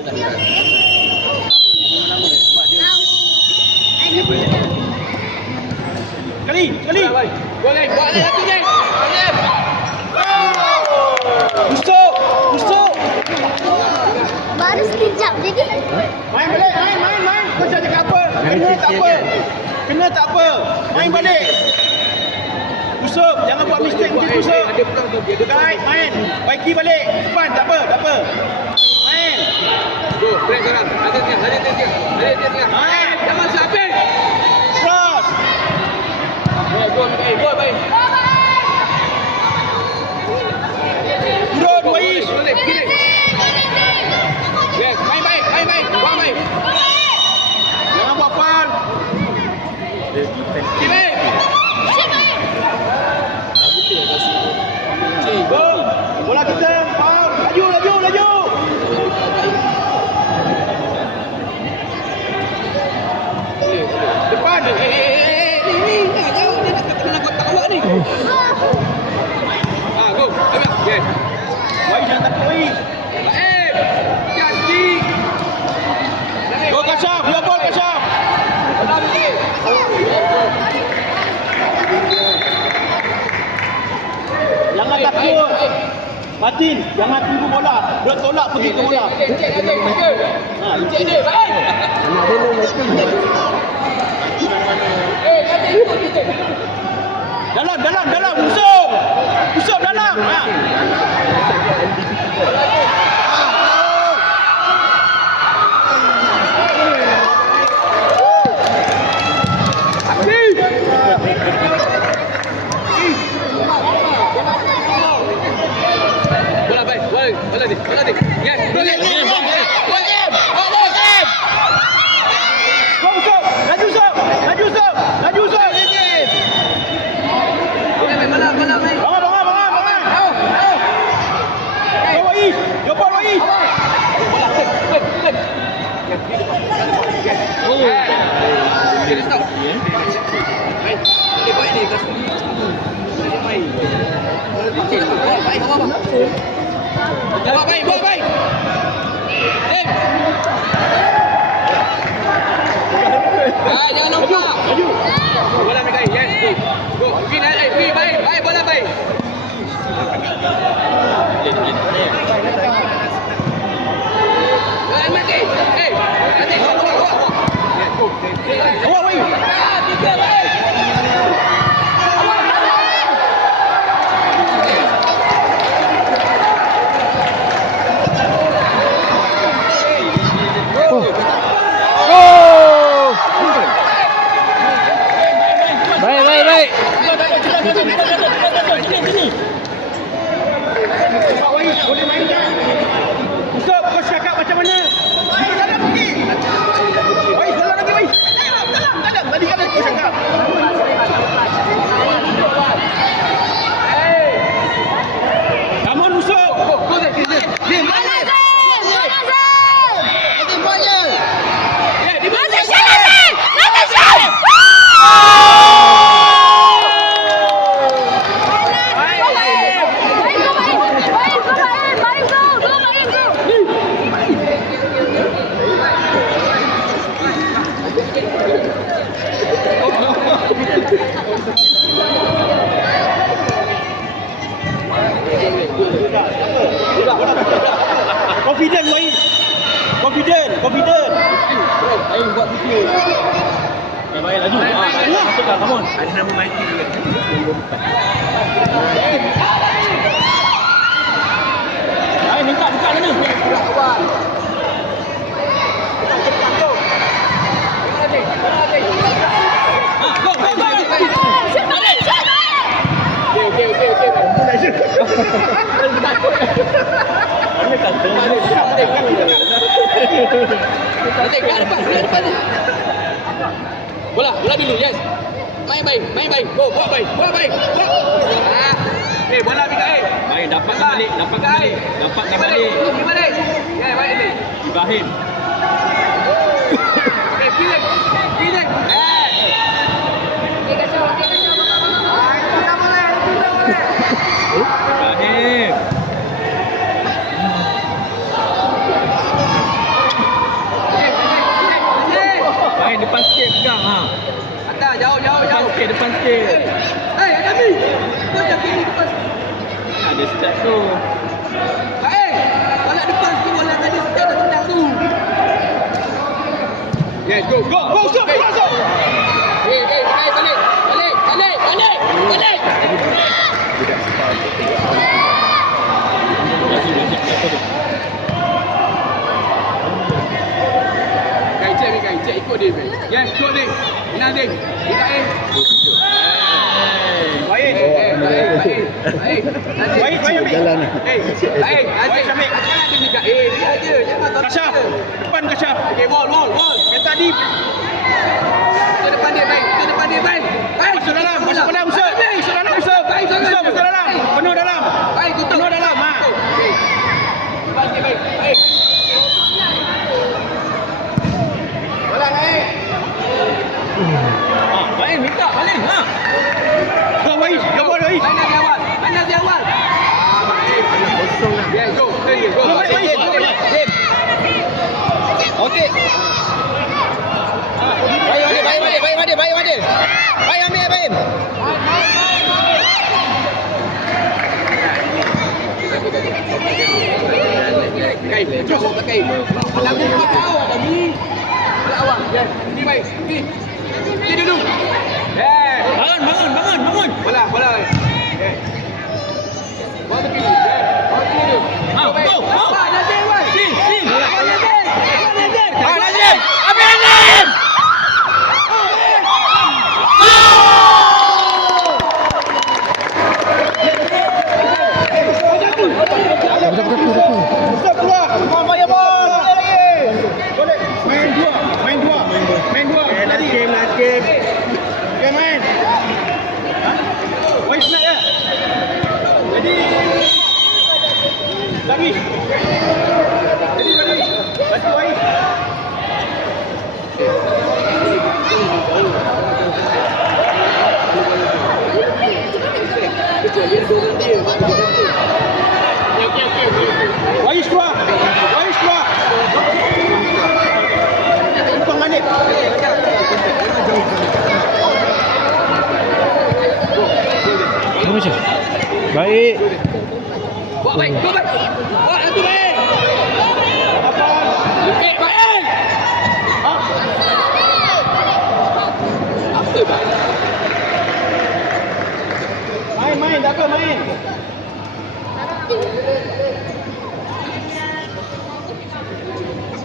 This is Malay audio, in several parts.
Kali. Boleh, buat lagi ni. Usuk. Baru sekejap jadi. Main balik, main. Kau cakap apa? Kena tak apa. Main balik. Usuk, jangan buat mistake macam tu usuk. Guide, main. Baiki balik. Depan, tak apa. Main. Go, break sekarang. Ada tengah. Main. Jangan sampai. Cross. Go, baik. Turun, Wais. Kiri. Yes, main baik. Buang baik. Jangan buat foul. Kiri. Go. Bola kita. Foul. Laju. Depan. Ni. Jauh dia nak kena kotak awak ni. Go. Yes. Wais jangan takut Wais. Jadi. Go Kashaf. Your ball Kashaf. Jangan takut. Martin, jangan tunggu bola. Dia tolak pergi ke bola. Cek dia. Baik. Nanti ikut. Dalam. Usop dalam. Ha. Bola baik. Bola ni. Yes. Boleh. Go Usop. Laju Usop. Bola baik. Bangun. Go Wais. Your ball Wais. Jadi stop. Baik. Dia buat ni kas. Baik. Baik. Baik. Jangan lupa. Laju. Bola baik. Yes. Go. Pin baik. Bola baik. Nanti. Awak Wais. Tiga baik. Baik. Wais, boleh main tak? Usop, kau cakap macam mana? Dalam pergi. Wais, dalam lagi Wais. Dalam. Tadi kan aku cakap. Come on, Usop. Go there. Dia mana? Confident Wais. Confident. Ayo buat video. Baik laju. Masuklah, come on. Ada nama Mikey juga. Minta buka sana. Bola dulu, yes. Main baik. Go, buat baik. Bola baik. Baik, dapatkan balik. Pergi balik. Ya, baik ni. Ibrahim. Pilih. Ibrahim. depan sikit. Adami. Kau jangan kiri depan. Ada step tu. Bola depan sikit, bola tadi step dah tendang tu. Yes, go. Masuk, masuk. Balik. Kai cek ikut dia. Yes, ikut dia. Menang dia. Baik. Baik. Baik, ambil. Baik, Aziz. Jangan dia dekat. Dia je. Jangan kau. Kasyaf. Depan Kasyaf. Okay, wall. Yang tadi Kita depan dia, baik. masuk dalam, usap. Masuk dalam, usap. Baik, Usap masuk dalam. Penuh dalam. Baik, tutup. Penuh dalam. Ha. Okey. Baik. Bola naik. Baik, minta balik. Ha. Go Wais, go Wais. Mana dia awal? Baik. Kosong dah. Yeah, go. Go Wais. Okey. Baik, Madil. Baik, ambil, Baim. Kai, terus pakai. Dalam ni kau ada ni. Bola awal. Ya, ni baik. Ni dulu. Bangun. Bola. Ya. Bola ke kiri. Ya. Bola ke kiri. Go. Nazim, wan. Sing. Nazim. Nazim. Ambil Nazim. Usap keluar. Bayar bola lagi. Boleh. Main dua. Tadi. Last game. Okay, main. Wais nak ya? Jadi lagi. Bantu Wais. Wais keluar. Tumpang Hanif. Baik. Buat baik. Go baik. Buat satu baik. Baik. Apa baik? Main, dah ke main.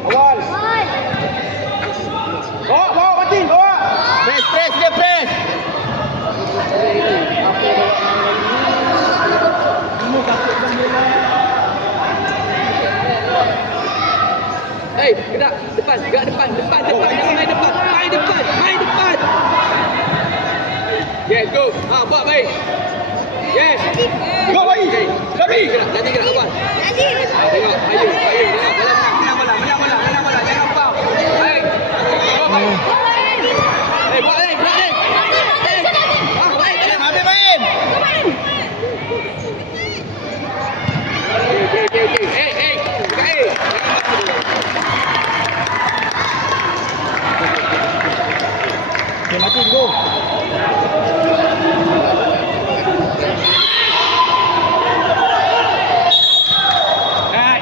Awal. Bawa, Martin, bawa. Press dia. Gerak depan. Jangan main depan. Yes, go. Buat baik. Yes. Go Wais. Lari. Gerak awal. Tengok, ayo. Menang bola. Jangan foul. Baik. Go baik. Buat baik. Baik. Ambil Baim. Okay. Okay, Martin, go.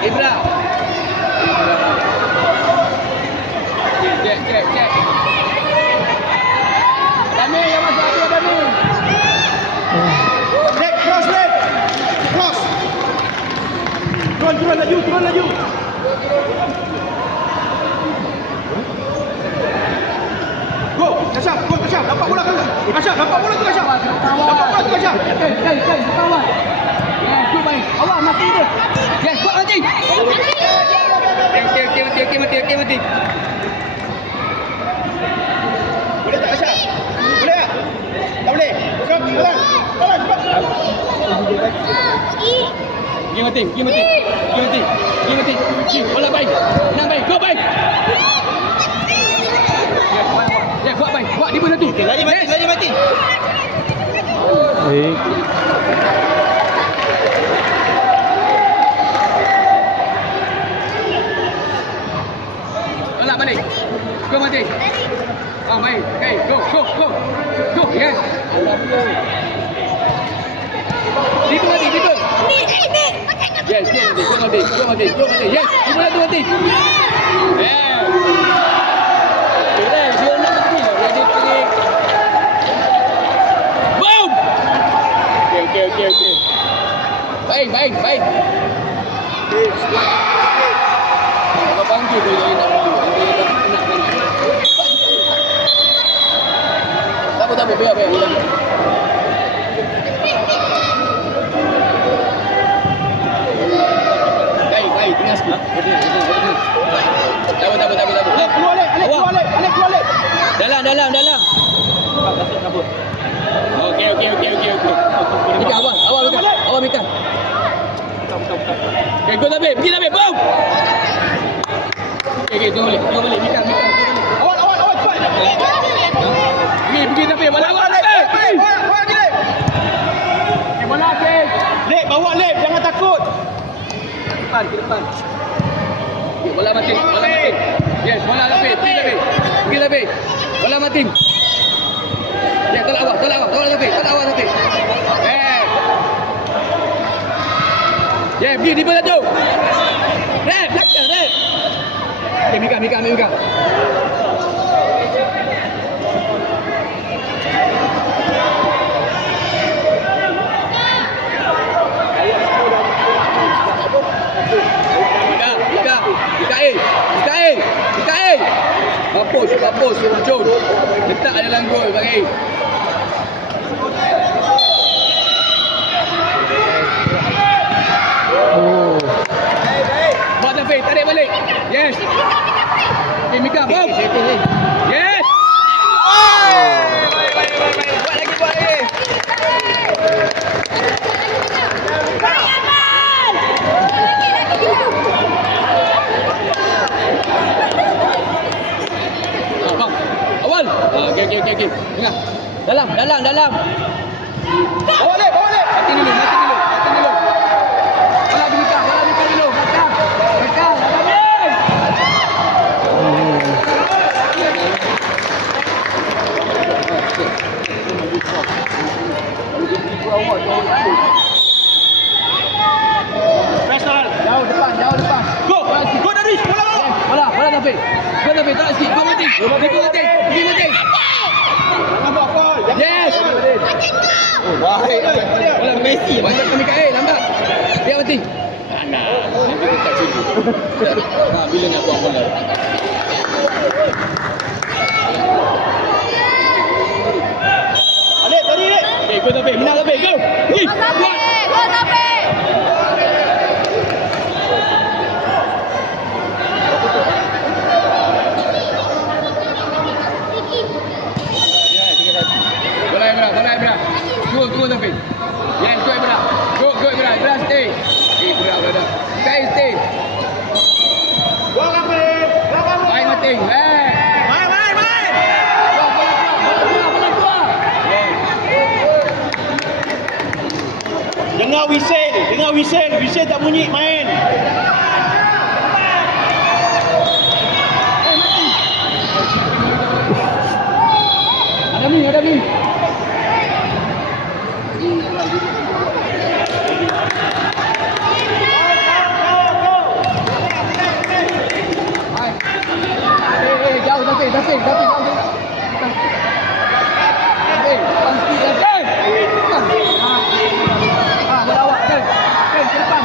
Ibra. Cek. Dami, yang masuk ada Dami. Leg, cross. Turun laju. Go, Kasyaf. Dapat bola tu Kasyaf. Kai, kawan. Go baik. Awak mati dia. Yes, buat mati. Okey, mati. Boleh tak Kasyaf? Boleh tak? Tak boleh. Jom, jalan cepat. Pergi mati. Bola baik. Menang baik. Go baik. Ya, buat baik. Buat di mana tu? Lari mati. Baik. bola balik. Go mati. Ah, main. Okay, go. Go, yes. Tipu mati. Yes, go mati. Yes, tipu bola tu mati. Yeah. Dia nak mati lah. Dia pergi. Boom! Okay. Baik. Abang panggil tu dia nak dulu. Tak apa, biar. Baik, tengah sikit. Tak apa. Keluar lep. Dalam. Okey. Mika, awal Mika. Okay, go Nabil, pergi Nabil, boom! Okay, go balik, Mika. Awal cepat. Pergi Nabil, bola awal Nabil! Okay, bola Nabil! Lep, bawa lep, jangan takut. Ke depan. Okay, bola Matin. Yes, bola Nabil, pergi Nabil. Bola Matin. Ya, tolak awal Nabil. Ya, pergi di bola tu. Rep. Okay, Mika. Mika. Mampus. Jom. Letak dalam gol bagi. Buat Nafi, tarik balik. Yes. Okay, Mika, boom. Yes. Buat lagi. Bang. Awal. Okay. Dengar. Dalam. Bawa lep. Mati dulu. Bola Mika dulu. Belakang. Personal. Jauh depan. Go Daris, bola bawa. Bola Nafi. Tak sikit. Kau mati. Pergi mati. Jangan buat foul. Yes. Baik. Bola Messi. Banyak ke Mikael. Lambat. Dia mati. Dia tak cuba. Bila nak buang bola. Alek, tadi Alek. Okay, go Nafi. Menang Nafi. Go. Buat. Bola Ibra. Go Nafi. Yes, go Ibra. Go Ibra. Ibra stay. Ibra dah. Stay. Gol kamu. Main mati. Main. Bola keluar. Yes. Dengar whistle tak bunyi, main. Ada Mi. Jauh David. Bola awak. Ke depan.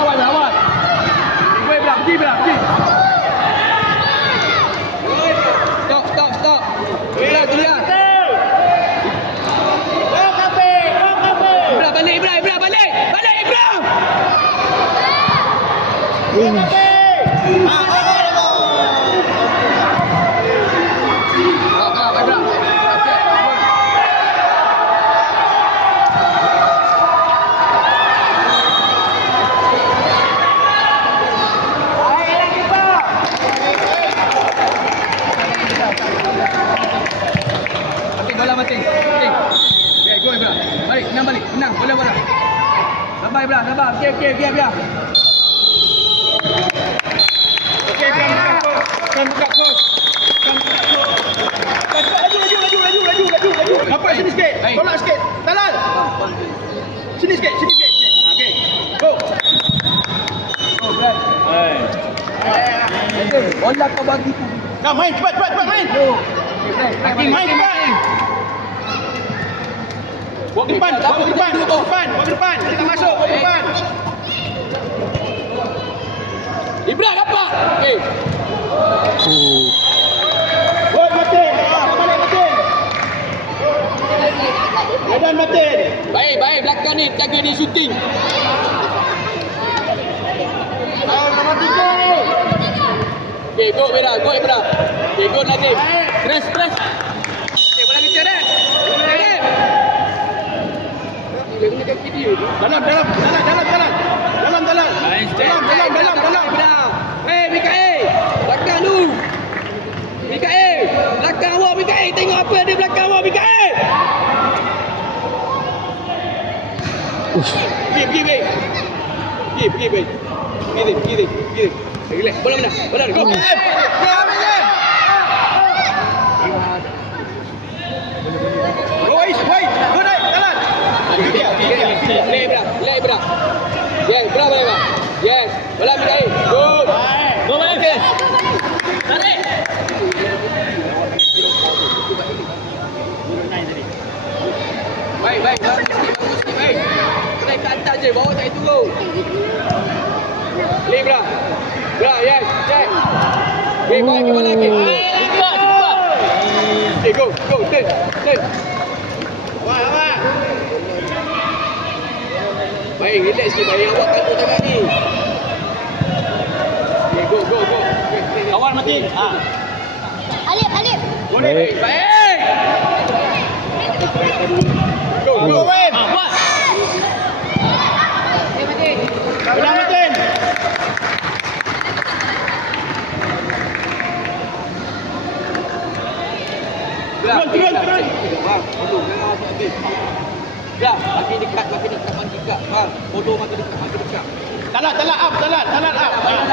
Bola awak. Pergi. Stop. Bola clear. Ibra balik. Balik Ibra. Bola mati. Okay, go Ibra. Menang. Bola. Sabar sabar Ibra, sabar. Okey, biar. Okey, kan buka kos. Laju. Nampak sini sikit. Tolak sikit. Talal. Sini sikit. Okey. Go. Bola kau bagi tu. Nah, main cepat main. Main cepat. Bawa ke depan. Kita masuk, bawa ke depan. Ibra dapat. Okey. Gol Martin. Balik Martin. Medan Martin. Baik, belakang ni jaga dia shooting. Nombor 3. Okey, go Ibra. Okey, go Nazim. Press. Okey, bola kecil dah. Dia guna kaki dia. Dalam. Dalam. Ibra. Mikael. Belakang tu. Mikael. Belakang awak Mikael. Tengok apa ada belakang awak Mikael. Pergi, baik. Pergi. Relax. Bola mana? Go. Woi. Go naik, jalan. Lay Ibra. Yes, berapa Ibra? Yes. Bola Mikael. Good. Go balik. Okay. Tarik. Baik. Bagus. Naik ke atas je, bawah tak turun. Lay Ibra. Yes. Check. Okay, baik ke bola lagi. Cepat. Okay, go. Turn. Awak. Baik, relax sikit. Baik, awak takut sangat ni. Okay, go. Okay. Awal mati. Alip. Boleh. Baik. Go. Win. Buat. Belang Martin. Turun. Bang, bodoh. Jangan masuk habis. Dah, makin dekat. Bang, bodoh makin dekat. Talat up. Bagi dalam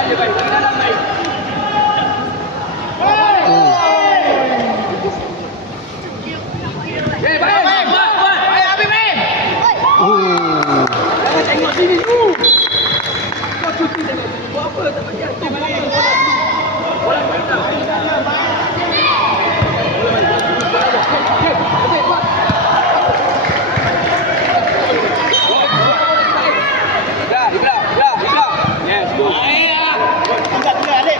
je, baik. Bagi dalam, baik. Baik. Baik, Habib, baik. Jangan tengok sini tu. Kau cuti tengok. Buat apa? Tak bagi atur. Bola mana? Dah, Ibra. Yes, go. Tidak, Alip.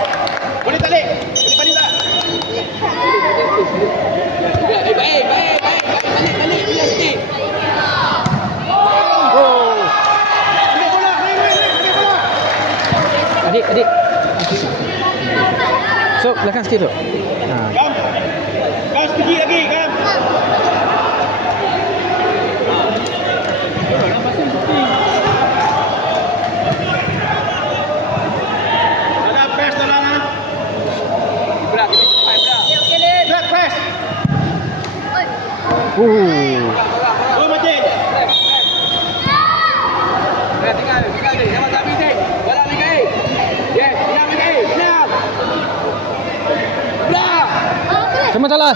Boleh tak, Alip? Boleh balik tak? Baik. Balik. Biar sikit. Ambil bola. Ambil bola. Adik. So, belakang sikit tu. Gam pergi lagi, Gam. Ada press dalam ah. Ibra, kita cepat, Ibra. Drag press. Go Martin. Tinggal ni. Jangan tak habis, bola Mikael. Yes, benar Mikael. Benar. Sama salah.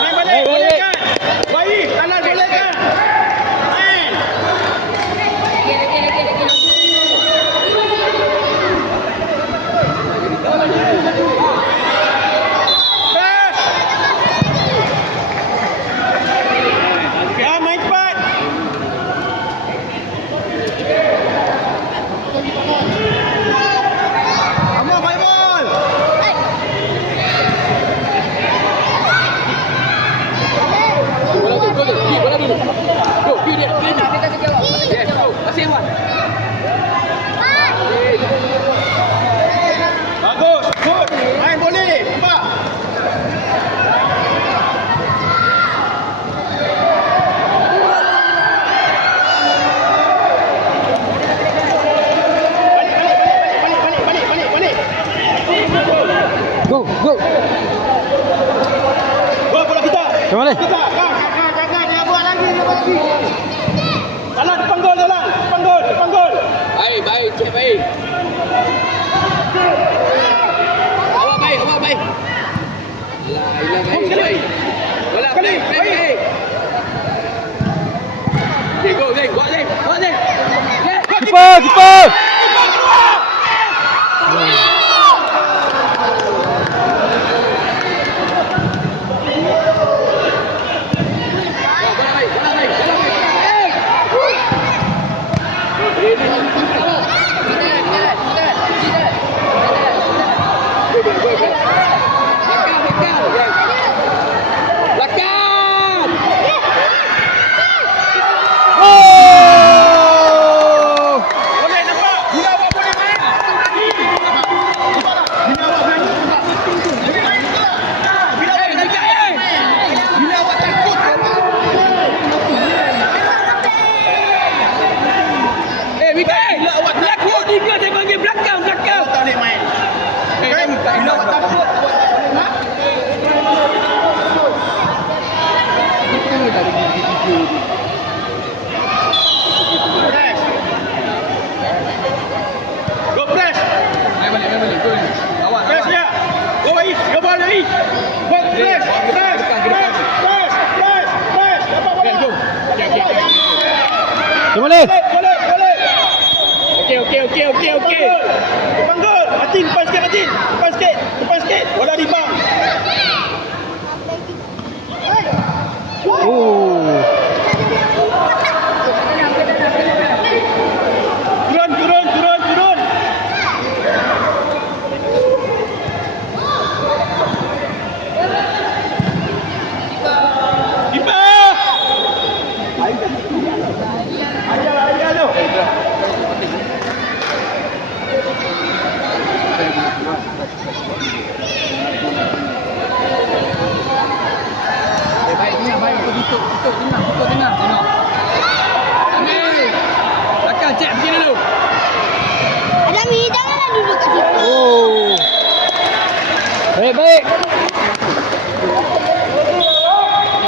Main balik. Boleh kan? Baik, kanan boleh kan? Main. Press. Ya, main cepat. Macam mana? Jangan buat lagi. Jalan depan gol, jalan. Depan gol. Baik, cek baik. Awak baik. Alah, baik. Bola Sekali, baik. Okay, go, Zeng. Buat Zeng. Kiper. Boleh nampak? Bila awak boleh main. Bila awak main. Bila awak takut. Bila awak takut. Dia panggil belakang. Awak tak boleh main. Kan? Bila awak takut. Press. Go press. Main balik. Go. Awak. Press dia. Go Wais. Go ball Wais. Go press. Press. Dapat bola. Go. Okay. Macam mana? Boleh. Okay. Depan gol. Atin, depan sikit. Bola di bang. Oh. Turun. Kiper. Ajar tu. Baik. Tutup tengah. Tengok. Ambil. Belakang cek pergi dulu. Adami, janganlah duduk kat situ. Oh. Baik.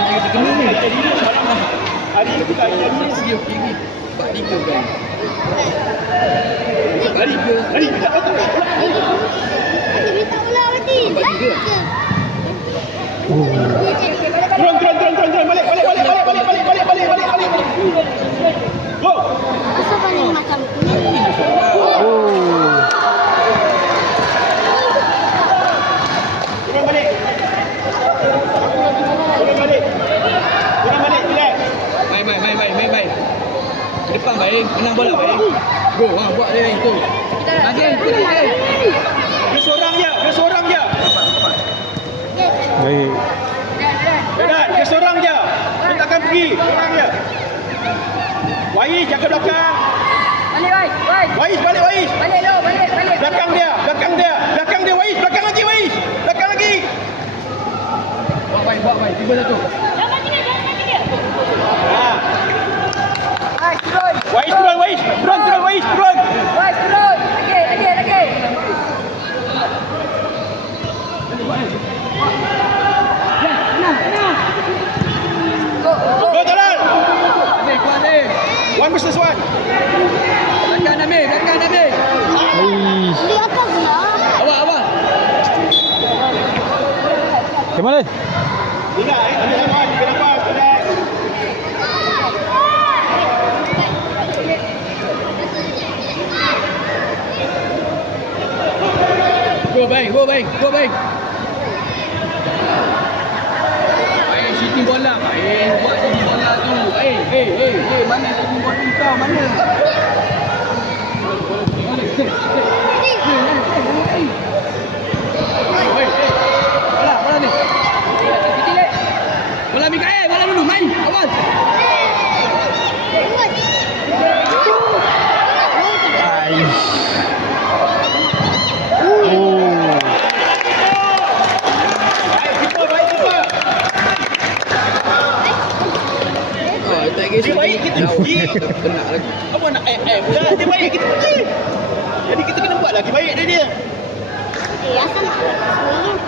Kita kena ni. Hari buka ini. Segi okey ni. 4-3 kan. Hari kita potong. Nanti minta bola nanti. Turun. Balik. Go. Asal paling macam ni. Oh. Turun balik. Relax. Main. Ke depan baik. Menang bola baik. Go. Buat dia yang tu. Lagi. Dia seorang je. Baik. Dah, dia seorang je. Dia takkan pergi. Seorang je. Wais jaga belakang. Wais balik. Belakang dia. Wais. Belakang lagi. Buat baik. 3-1. Wais turun. Go jalan. Kuat ni. 1 versus 1. Belakang Nabil. Aish. Di atas lah. Awak. Macam mana? Ingat ambil lawan. Kenapa? Relax. Go baik. Baik shooting bola. Baik buat shooting bola tu. Mana shooting bola kau? Mana? Bola ni. Bola Mikael, bola dulu main. Awal. Aish. Oh. Baik keeper. Tak kisah. Dia baik kita pergi. Benar lagi. Apa nak pula? Dia baik kita pergi. Jadi kita kena buat lagi baik dia. Asal nak sendiri.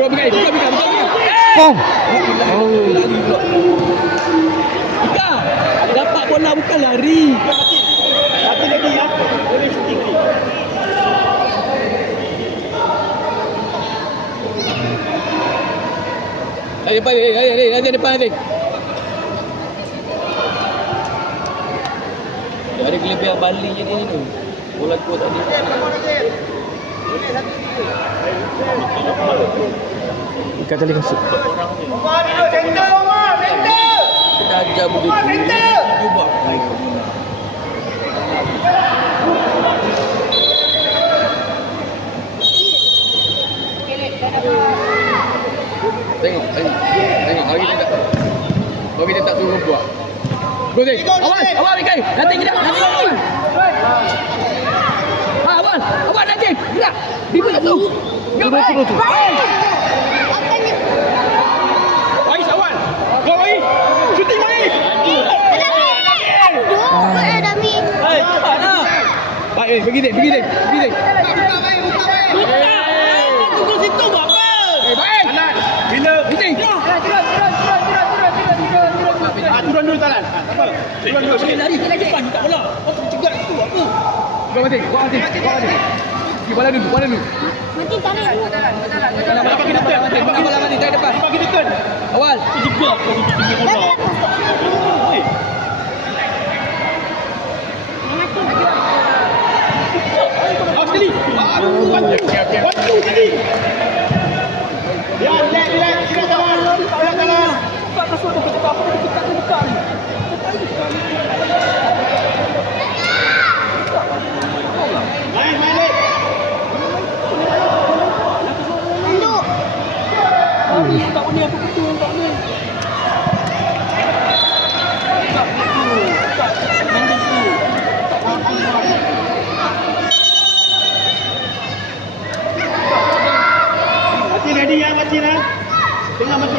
Buka. Oh. Bukan. Dapat bola bukan lari. Satu lagi ya. Boleh shooting ni. Depan ni, nanti depan nanti. Dia ada kelebihan Bali je ni tu. Bola kuat tadi. Ikat tali kasut. Umar duduk center, Umar. Center. Kita ajar begitu. Dia buat baik. Tengok. Hari kita tak. Bagi dia tak suruh buat. Go Zek. Awal Mikai. Nanti kita. Awal nanti. Gerak. Bibu satu. Turun. Wais awal. Go Wais. Shooting Wais. Adami. Cepatlah. Baik, pergi Zek. Tunggu situ buat apa? Baik. Talan. Bila Bising. turun dulu Talan. Tak apa. Turun dulu sikit. Lari depan tak bola. Kau tu cegat tu apa? Buat mati. Pergi bola dulu. Mati tarik. Bagi dekat. Bagi bola mati dari depan. Bagi dekat. Awal. Juga kau tinggi bola. Awas sekali. Bantu sekali. Dia relax. Tidak Talan. Main Lek. Tunduk. Tak boleh aku betul tak boleh. Mati ready ya, mati ya. Tengah mati.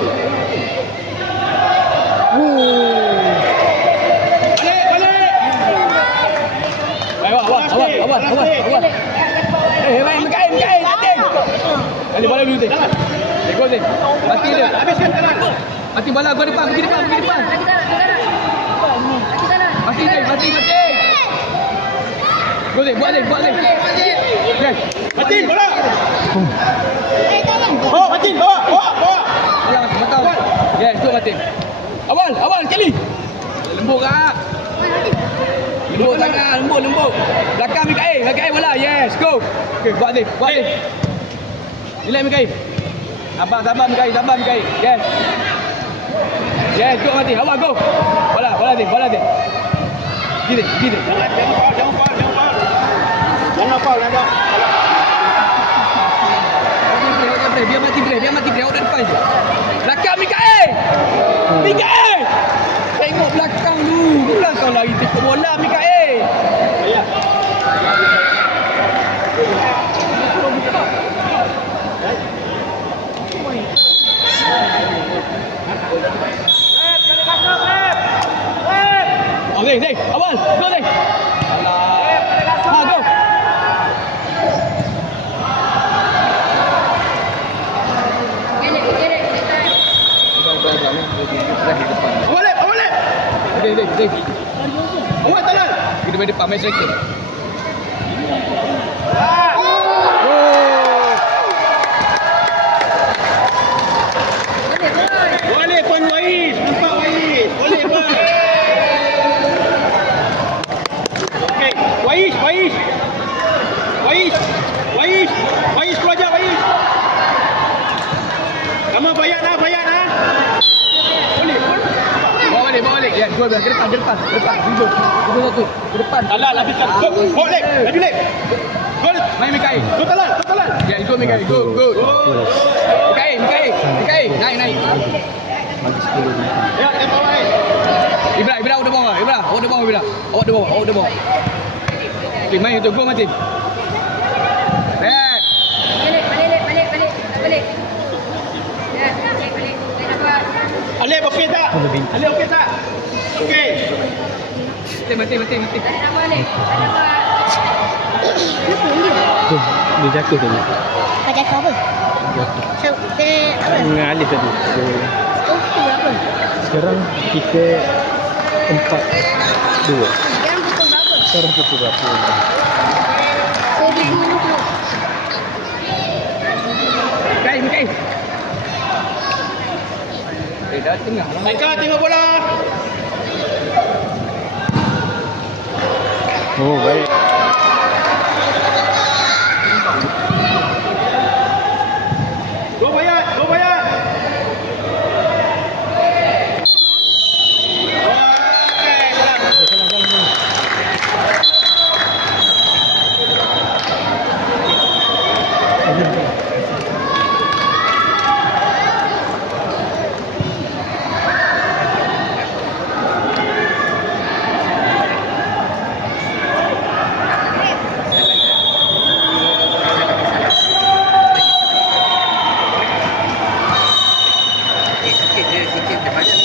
Balik. Awal. Main Mikai. Nanti. Kali bola dulu Zek. Go Zek. Mati dia. Habiskan Talan. Mati bola gua depan. Pergi depan. Mati. Go Zek. Buat Zek. Yes. Mati bola. Tarik. Oh, mati bawa. Bola betul. Yes, go Mati. Awal kali. Lembut kak. Lembut sangat, lembut. Belakang Mikai bola. Yes, go. Okey, buat Zek. Relax Mikai. Sabar Mikai. Yes, go Mati. Awal go. Bola Zek. Gini. Jangan foul. Dia mati play. Awak depan je. Belakang Mikai. Tengok belakang dulu. Bukan kau lari tengok bola Mikai. Ya. Okey, Zek. Awal. Go Zek. Alah. Go. Awal. Zek. Awal Talan. Kita main depan, main striker. Boleh pun Wais. Nampak Wais. Boleh pun. Okey. Wais keluar je Wais. Kamu bayar dah. Boleh pun. Bawa balik. Ya, gol ke depan. Dulu satu. Ke depan. Talan habiskan. Go Lek. Laju Lek. Gol. Main Mikai. Go Talan. Ya, go Mikai. Go. Mikai. Naik. Bagi 10 ni. Ya, tempat Wais. Ibra, awak dah bawa. Awak dah bawa. Okey, main untuk gol Mati. Back. Balik. Ya, cek balik. Alek okey tak? Okey. Mati. Ada nama ni. Tu, dia jatuh tadi. Ajar kau apa? Apa? Dengan Alif tadi. Kau berapa? Sekarang kita 4-2. Sekarang pukul berapa? Sekarang pukul berapa? Saya di dulu. Mikael. Dah tengah lah. Michael tengok bola. Oh, baik. Go Bayat, go Bayat. Okey, bola. Sikit je, sikit je. Banyak.